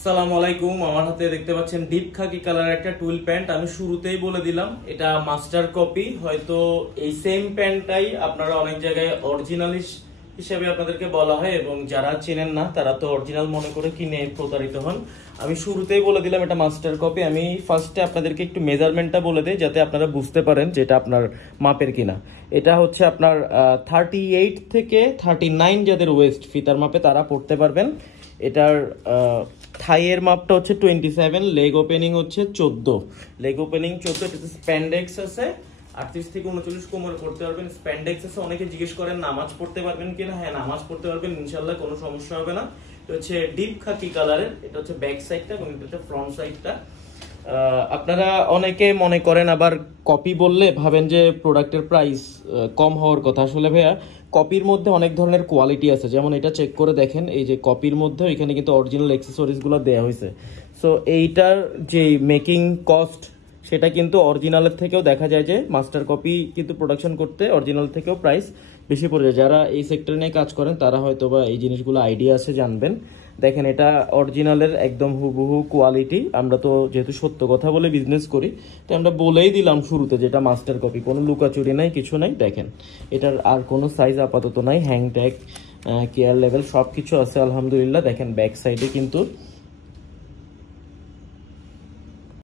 আসসালামু আলাইকুম। আমার হাতে দেখতে পাচ্ছেন ডিপ খাকি কালারের একটা টুইল প্যান্ট। আমি শুরুতেই বলে দিলাম এটা মাস্টার কপি। হয়তো এই সেম প্যান্টটাই আপনারা অনেক জায়গায় অরিজিনাল হিসেবে আপনাদেরকে বলা হয়, এবং যারা চেনেন না তারা তো অরিজিনাল মনে করে কিনে প্রতারিত হন। আমি শুরুতেই বলে দিলাম এটা মাস্টার কপি। আমি ফার্স্টে আপনাদেরকে একটু মেজারমেন্টটা বলে দিই যাতে আপনারা বুঝতে পারেন যে এটা আপনার মাপের কিনা। এটা হচ্ছে আপনার 38 থেকে 39 যাদের ওয়েস্ট ফিতার মাপে তারা পড়তে পারবেন। এটার থাইয়ের মাপটা হচ্ছে 27, লেগ ওপেনিং হচ্ছে 14, লেগ ওপেনিং 14। এটাতে স্প্যান্ডেক্স আছে 38 থেকে 39 কোমর পড়তে পারবেন। স্প্যান্ডেক্স আছে। অনেকে জিজ্ঞেস করেন নামাজ পড়তে পারবেন কিনা। হ্যাঁ, নামাজ পড়তে পারবেন ইনশাল্লাহ, কোনো সমস্যা হবে না। এটা হচ্ছে ডিপ খাকি কালারের। এটা হচ্ছে ব্যাক সাইডটা এবং এটা হচ্ছে ফ্রন্ট সাইডটা। আপনারা অনেকে মনে করেন আবার কপি বললে ভাবেন যে প্রোডাক্টের প্রাইস কম হওয়ার কথা। আসলে ভাইয়া কপির মধ্যে অনেক ধরনের কোয়ালিটি আছে। যেমন এটা চেক করে দেখেন, এই যে কপির মধ্যে এখানে কিন্তু অরিজিনাল অ্যাক্সেসরিজগুলো দেওয়া হয়েছে। সো এইটার যে মেকিং কস্ট সেটা কিন্তু অরিজিনালের থেকেও দেখা যায় যে মাস্টার কপি কিন্তু প্রোডাকশন করতে অরিজিনাল থেকেও প্রাইস বেশি পড়ে যায়। যারা এই সেক্টর নিয়ে কাজ করেন তারা হয়তো বা এই জিনিসগুলো আইডিয়া আছে, জানবেন। দেখেন এটা অরিজিনালের একদম হুবহু কোয়ালিটি। আমরা তো যেহেতু সত্য কথা বলে বিজনেস করি, তো আমরা বলেই দিলাম শুরুতে যেটা মাস্টার কপি, কোনো লুকাচুরি নাই, কিছু নাই। দেখেন এটার আর কোনো সাইজ আপাতত নাই। হ্যাং ট্যাগ, কেয়ার লেভেল সব কিছু আছে আলহামদুলিল্লাহ। দেখেন ব্যাক সাইডে কিন্তু